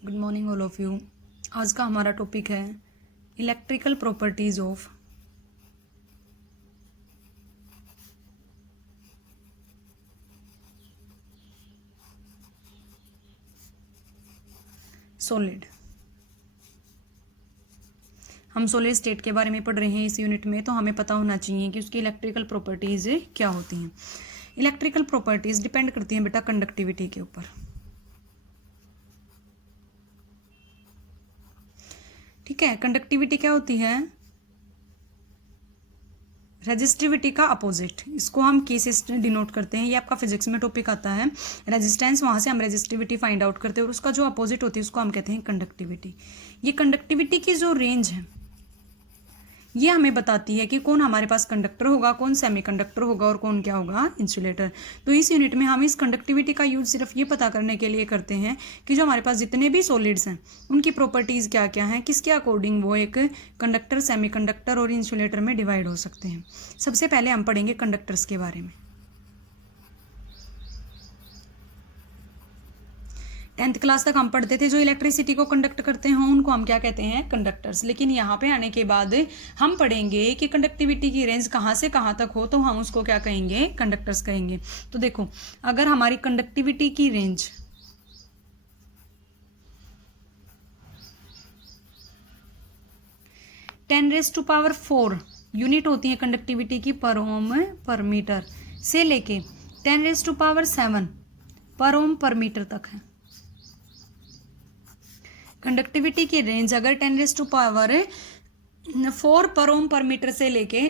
Good morning all of you. आज का हमारा टॉपिक है इलेक्ट्रिकल प्रॉपर्टीज ऑफ सॉलिड। हम सॉलिड स्टेट के बारे में पढ़ रहे हैं इस यूनिट में, तो हमें पता होना चाहिए कि उसकी इलेक्ट्रिकल प्रॉपर्टीज क्या होती हैं। इलेक्ट्रिकल प्रॉपर्टीज डिपेंड करती हैं बेटा कंडक्टिविटी के ऊपर। ठीक है, कंडक्टिविटी क्या होती है? रेजिस्टिविटी का अपोजिट। इसको हम की से डिनोट करते हैं, ये आपका फिजिक्स में टॉपिक आता है। रेजिस्टेंस, वहां से हम रेजिस्टिविटी फाइंड आउट करते हैं और उसका जो अपोजिट होती है उसको हम कहते हैं कंडक्टिविटी। ये कंडक्टिविटी की जो रेंज है ये हमें बताती है कि कौन हमारे पास कंडक्टर होगा, कौन सेमीकंडक्टर होगा और कौन क्या होगा, इंसुलेटर। तो इस यूनिट में हम इस कंडक्टिविटी का यूज सिर्फ ये पता करने के लिए करते हैं कि जो हमारे पास जितने भी सॉलिड्स हैं उनकी प्रॉपर्टीज क्या क्या हैं, किसके अकॉर्डिंग वो एक कंडक्टर, सेमीकंडक्टर और इंसुलेटर में डिवाइड हो सकते हैं। सबसे पहले हम पढ़ेंगे कंडक्टर्स के बारे में। 10th क्लास तक हम पढ़ते थे जो इलेक्ट्रिसिटी को कंडक्ट करते हैं उनको हम क्या कहते हैं, कंडक्टर्स। लेकिन यहाँ पे आने के बाद हम पढ़ेंगे कि कंडक्टिविटी की रेंज कहाँ से कहाँ तक हो तो हम उसको क्या कहेंगे, कंडक्टर्स कहेंगे। तो देखो, अगर हमारी कंडक्टिविटी की रेंज 10⁴ यूनिट होती है कंडक्टिविटी की पर ओम पर मीटर से लेके 10⁷ पर ओम पर मीटर तक है। कंडक्टिविटी की रेंज अगर 10⁴ पर ओम पर मीटर से लेके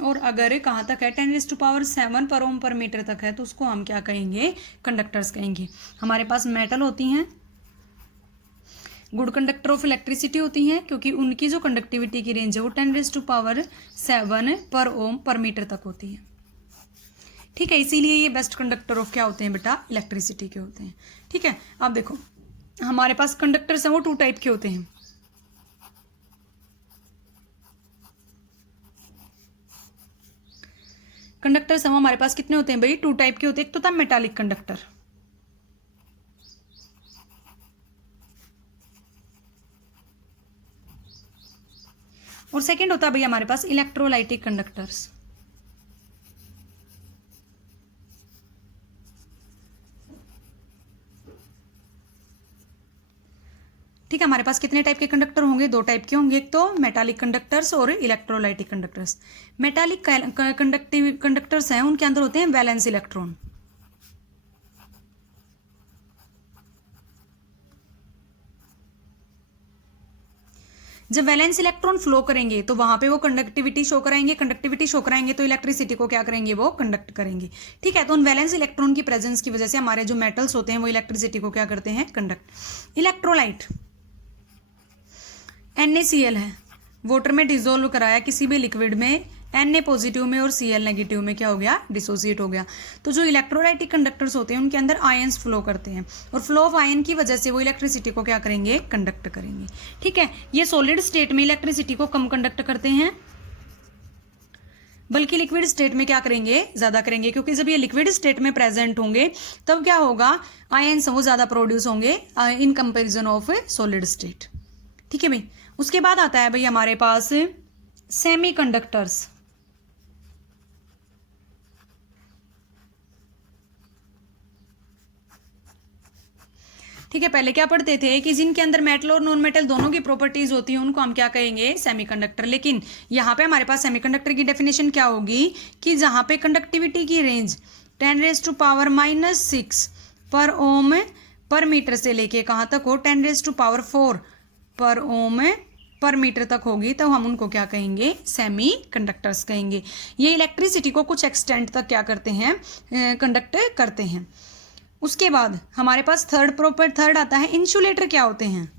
और अगर कहाँ तक है 10⁷ पर ओम पर मीटर तक है तो उसको हम क्या कहेंगे, कंडक्टर्स कहेंगे। हमारे पास मेटल होती हैं, गुड कंडक्टर ऑफ इलेक्ट्रिसिटी होती हैं, क्योंकि उनकी जो कंडक्टिविटी की रेंज है वो 10⁻⁷ पर ओम पर मीटर तक होती है। ठीक है, इसीलिए ये बेस्ट कंडक्टर ऑफ क्या होते हैं बेटा, इलेक्ट्रिसिटी के होते हैं। ठीक है, अब देखो हमारे पास कंडक्टर्स हैं वो 2 टाइप के होते हैं। कंडक्टर्स हैं हमारे पास कितने होते हैं भाई, 2 टाइप के होते हैं। एक तो था मेटालिक कंडक्टर, और सेकंड होता है भाई हमारे पास इलेक्ट्रोलाइटिक कंडक्टर्स। ठीक है, हमारे पास कितने टाइप के कंडक्टर होंगे, 2 टाइप के होंगे। एक तो मेटालिक कंडक्टर्स और इलेक्ट्रोलाइटिक कंडक्टर्स। मेटालिक कंडक्टर्स हैं उनके अंदर होते हैं वैलेंस इलेक्ट्रॉन। जब वैलेंस इलेक्ट्रॉन फ्लो करेंगे तो वहां पे वो कंडक्टिविटी शो कराएंगे, कंडक्टिविटी शो कराएंगे तो इलेक्ट्रिसिटी को क्या करेंगे, वो कंडक्ट करेंगे। ठीक है, तो उन वैलेंस इलेक्ट्रॉन की प्रेजेंस की वजह से हमारे जो मेटल्स होते हैं वो इलेक्ट्रिसिटी को क्या करते हैं, कंडक्ट। इलेक्ट्रोलाइट NaCl है, वाटर में डिजोल्व कराया किसी भी लिक्विड में, Na पॉजिटिव में और Cl नेगेटिव में क्या हो गया, डिसोसिएट हो गया। तो जो इलेक्ट्रोलाइटिक कंडक्टर्स होते हैं उनके अंदर आयंस फ्लो करते हैं और फ्लो ऑफ आयन की वजह से वो इलेक्ट्रिसिटी को क्या करेंगे, कंडक्ट करेंगे। ठीक है, ये सॉलिड स्टेट में इलेक्ट्रिसिटी को कम कंडक्ट करते हैं, बल्कि लिक्विड स्टेट में क्या करेंगे, ज्यादा करेंगे, क्योंकि जब ये लिक्विड स्टेट में प्रेजेंट होंगे तब क्या होगा, आयंस वो ज्यादा प्रोड्यूस होंगे in comparison of solid state. ठीक है भाई, उसके बाद आता है भाई हमारे पास सेमी कंडक्टर्स। ठीक है, पहले क्या पढ़ते थे कि जिनके अंदर मेटल और नॉन मेटल दोनों की प्रॉपर्टीज होती है उनको हम क्या कहेंगे, सेमीकंडक्टर। लेकिन यहाँ पे हमारे पास सेमीकंडक्टर की डेफिनेशन क्या होगी कि जहां पे कंडक्टिविटी की रेंज 10⁻⁻⁶ पर ओम पर मीटर से लेके कहाँ तक हो, 10⁴ पर ओम पर मीटर तक होगी, तो हम उनको क्या कहेंगे, सेमी कंडक्टर्स कहेंगे। ये इलेक्ट्रिसिटी को कुछ एक्सटेंट तक क्या करते हैं, कंडक्ट करते हैं। उसके बाद हमारे पास थर्ड आता है इंसुलेटर। क्या होते हैं,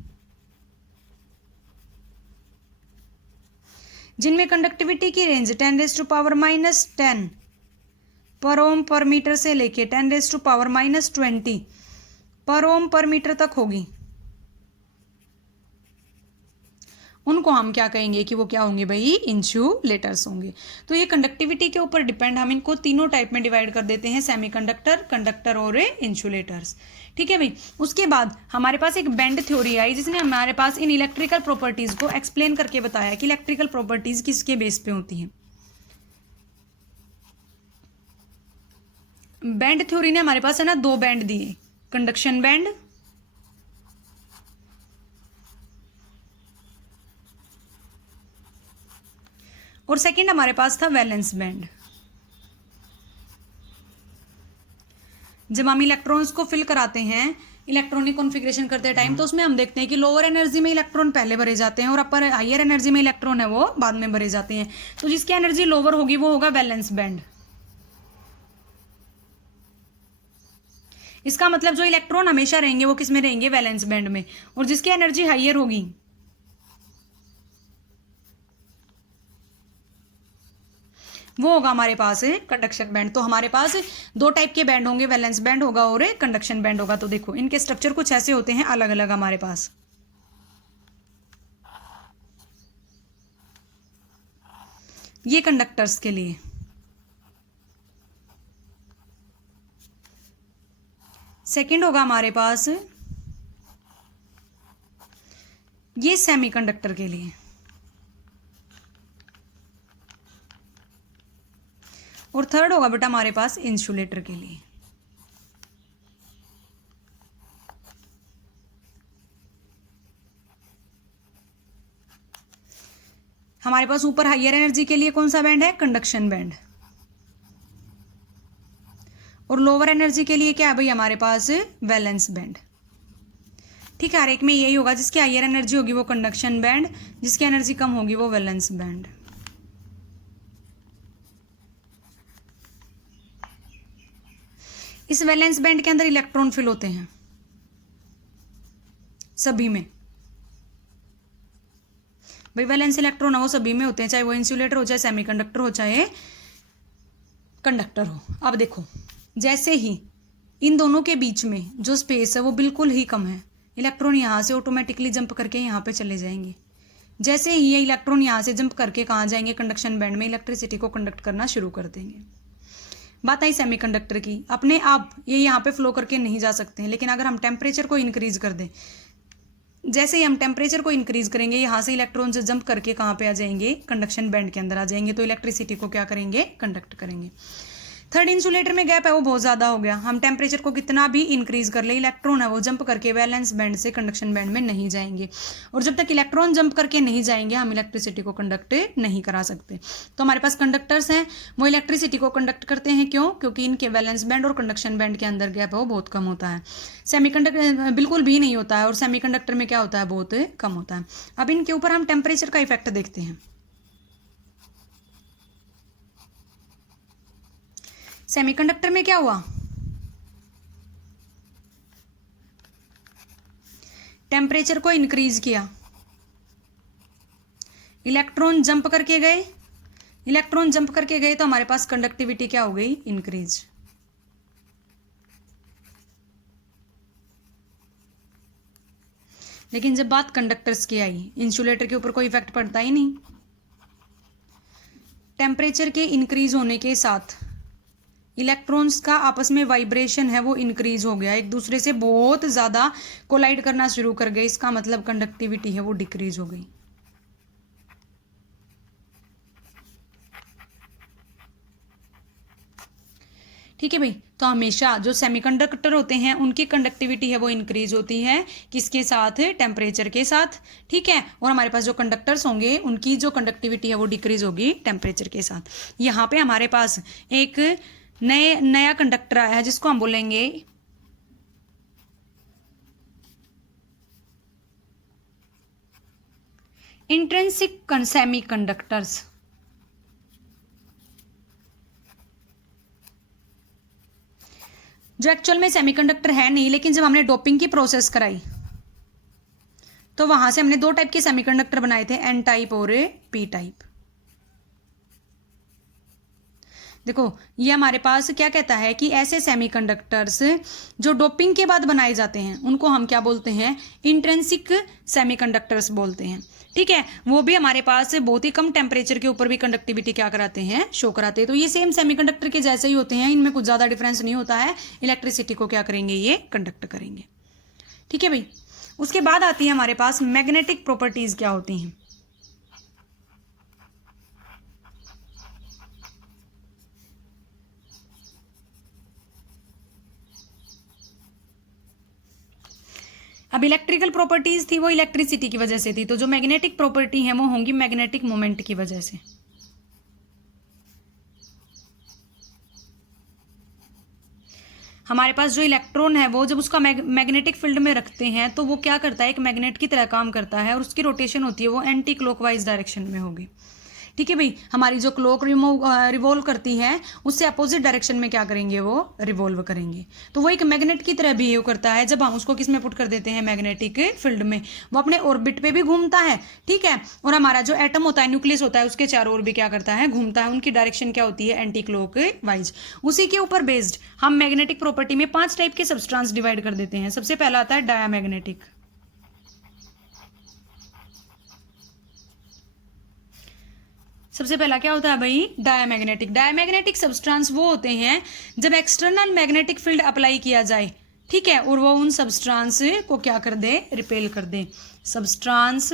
जिनमें कंडक्टिविटी की रेंज 10⁻⁻10 पर ओम पर मीटर से लेके 10⁻⁻20 पर ओम पर मीटर तक होगी, उनको हम क्या कहेंगे कि वो क्या होंगे भाई, इंसुलेटर्स होंगे। तो ये कंडक्टिविटी के ऊपर डिपेंड हम इनको तीनों टाइप में डिवाइड कर देते हैं, सेमीकंडक्टर, कंडक्टर और इंसुलेटर्स। ठीक है भाई। उसके बाद हमारे पास एक बेंड थ्योरी आई जिसने हमारे पास इन इलेक्ट्रिकल प्रॉपर्टीज को एक्सप्लेन करके बताया कि इलेक्ट्रिकल प्रॉपर्टीज किसके बेस पे होती हैं। बैंड थ्योरी ने हमारे पास है ना दो बैंड दिए, कंडक्शन बैंड और सेकंड हमारे पास था वैलेंस बैंड। जब हम इलेक्ट्रॉन्स को फिल कराते हैं, इलेक्ट्रॉनिक कॉन्फ़िगरेशन करते टाइम, तो उसमें हम देखते हैं कि लोअर एनर्जी में इलेक्ट्रॉन पहले भरे जाते हैं और अपर हायर एनर्जी में इलेक्ट्रॉन है वो बाद में भरे जाते हैं। तो जिसकी एनर्जी लोअर होगी वो होगा वैलेंस बैंड। इसका मतलब जो इलेक्ट्रॉन हमेशा रहेंगे वो किस में रहेंगे, वैलेंस बैंड में, और जिसकी एनर्जी हायर होगी वो होगा हमारे पास कंडक्शन बैंड। तो हमारे पास दो टाइप के बैंड होंगे, वैलेंस बैंड होगा और कंडक्शन बैंड होगा। तो देखो इनके स्ट्रक्चर कुछ ऐसे होते हैं अलग अलग हमारे पास। ये कंडक्टर्स के लिए, सेकंड होगा हमारे पास ये सेमीकंडक्टर के लिए, और थर्ड होगा बेटा हमारे पास इंसुलेटर के लिए। हमारे पास ऊपर हायर एनर्जी के लिए कौन सा बैंड है, कंडक्शन बैंड, और लोअर एनर्जी के लिए क्या है भाई हमारे पास, वैलेंस बैंड। ठीक है, हर एक में यही होगा, जिसकी हायर एनर्जी होगी वो कंडक्शन बैंड, जिसकी एनर्जी कम होगी वो वैलेंस बैंड। इस वैलेंस बैंड के अंदर इलेक्ट्रॉन फिल होते हैं सभी में। भाई वैलेंस इलेक्ट्रॉन है वो सभी में होते हैं, चाहे वो इंसुलेटर हो, चाहे सेमीकंडक्टर हो, चाहे कंडक्टर हो। अब देखो जैसे ही इन दोनों के बीच में जो स्पेस है वो बिल्कुल ही कम है, इलेक्ट्रॉन यहाँ से ऑटोमेटिकली जंप करके यहाँ पे चले जाएंगे। जैसे ही ये इलेक्ट्रॉन यहाँ से जंप करके कहाँ जाएंगे, कंडक्शन बैंड में इलेक्ट्रिसिटी को कंडक्ट करना शुरू कर देंगे। बात आई सेमीकंडक्टर की, अपने आप ये यहाँ पे फ्लो करके नहीं जा सकते हैं, लेकिन अगर हम टेम्परेचर को इंक्रीज कर दें, जैसे ही हम टेम्परेचर को इंक्रीज करेंगे यहाँ से इलेक्ट्रॉन से जंप करके कहाँ पे आ जाएंगे, कंडक्शन बैंड के अंदर आ जाएंगे, तो इलेक्ट्रिसिटी को क्या करेंगे, कंडक्ट करेंगे। थर्ड इंसुलेटर में गैप है वो बहुत ज़्यादा हो गया, हम टेम्परेचर को कितना भी इंक्रीज कर ले, इलेक्ट्रॉन है वो जंप करके वैलेंस बैंड से कंडक्शन बैंड में नहीं जाएंगे, और जब तक इलेक्ट्रॉन जंप करके नहीं जाएंगे हम इलेक्ट्रिसिटी को कंडक्ट नहीं करा सकते। तो हमारे पास कंडक्टर्स हैं वो इलेक्ट्रिसिटी को कंडक्ट करते हैं, क्यों, क्योंकि इनके वैलेंस बैंड और कंडक्शन बैंड के अंदर गैप है वो बहुत कम होता है। सेमीकंडक्टर बिल्कुल भी नहीं होता है, और सेमीकंडक्टर में क्या होता है, बहुत कम होता है। अब इनके ऊपर हम टेम्परेचर का इफेक्ट देखते हैं। सेमीकंडक्टर में क्या हुआ, टेम्परेचर को इंक्रीज किया, इलेक्ट्रॉन जंप करके गए, इलेक्ट्रॉन जंप करके गए तो हमारे पास कंडक्टिविटी क्या हो गई, इंक्रीज। लेकिन जब बात कंडक्टर्स की आई, इंसुलेटर के ऊपर कोई इफेक्ट पड़ता ही नहीं। टेम्परेचर के इंक्रीज होने के साथ इलेक्ट्रॉन्स का आपस में वाइब्रेशन है वो इंक्रीज हो गया, एक दूसरे से बहुत ज़्यादा कोलाइड करना शुरू कर गए, इसका मतलब कंडक्टिविटी है वो डिक्रीज हो गई। ठीक है भाई, तो हमेशा जो सेमीकंडक्टर होते हैं उनकी कंडक्टिविटी है वो इंक्रीज होती है, किसके साथ, टेम्परेचर के साथ। ठीक है, और हमारे पास जो कंडक्टर्स होंगे उनकी जो कंडक्टिविटी है वो डिक्रीज होगी टेम्परेचर के साथ। यहाँ पे हमारे पास एक नया कंडक्टर आया है जिसको हम बोलेंगे इंट्रिंसिक सेमीकंडक्टर्स। जो एक्चुअल में सेमीकंडक्टर है नहीं, लेकिन जब हमने डोपिंग की प्रोसेस कराई तो वहां से हमने दो टाइप के सेमीकंडक्टर बनाए थे, एन टाइप और पी टाइप। देखो ये हमारे पास क्या कहता है कि ऐसे सेमीकंडक्टर्स जो डोपिंग के बाद बनाए जाते हैं उनको हम क्या बोलते हैं, इंट्रिंसिक सेमीकंडक्टर्स बोलते हैं। ठीक है, वो भी हमारे पास बहुत ही कम टेम्परेचर के ऊपर भी कंडक्टिविटी क्या कराते हैं, शो कराते हैं। तो ये सेम सेमीकंडक्टर के जैसे ही होते हैं, इनमें कुछ ज़्यादा डिफरेंस नहीं होता है, इलेक्ट्रिसिटी को क्या करेंगे, ये कंडक्ट करेंगे। ठीक है भाई, उसके बाद आती है हमारे पास मैग्नेटिक प्रॉपर्टीज क्या होती हैं। अब इलेक्ट्रिकल प्रॉपर्टीज थी वो इलेक्ट्रिसिटी की वजह से थी, तो जो मैग्नेटिक प्रॉपर्टी है वो होंगी मैग्नेटिक मोमेंट की वजह से। हमारे पास जो इलेक्ट्रॉन है वो जब उसका मैग्नेटिक फील्ड में रखते हैं तो वो क्या करता है, एक मैग्नेट की तरह काम करता है और उसकी रोटेशन होती है वो एंटी क्लॉकवाइज डायरेक्शन में होगी। ठीक है भाई, हमारी जो क्लॉक रिवॉल्व करती है उससे अपोजिट डायरेक्शन में क्या करेंगे, वो रिवॉल्व करेंगे। तो वो एक मैग्नेट की तरह बिहेव करता है। जब हम उसको किस में पुट कर देते हैं, मैग्नेटिक फील्ड में, वो अपने ऑर्बिट पे भी घूमता है। ठीक है, और हमारा जो एटम होता है, न्यूक्लियस होता है, उसके चारों ओर भी क्या करता है, घूमता है। उनकी डायरेक्शन क्या होती है, एंटी क्लॉक वाइज। उसी के ऊपर बेस्ड हम मैग्नेटिक प्रॉपर्टी में 5 टाइप के सब्सटेंस डिवाइड कर देते हैं। सबसे पहला आता है डायामैग्नेटिक। सबसे पहला क्या होता है भाई, डायामैग्नेटिक। डायामैग्नेटिक सब्सटेंस वो होते हैं जब एक्सटर्नल मैग्नेटिक फील्ड अप्लाई किया जाए, ठीक है, और वो उन सब्सटेंस को क्या कर दे, रिपेल कर दे। सब्सटेंस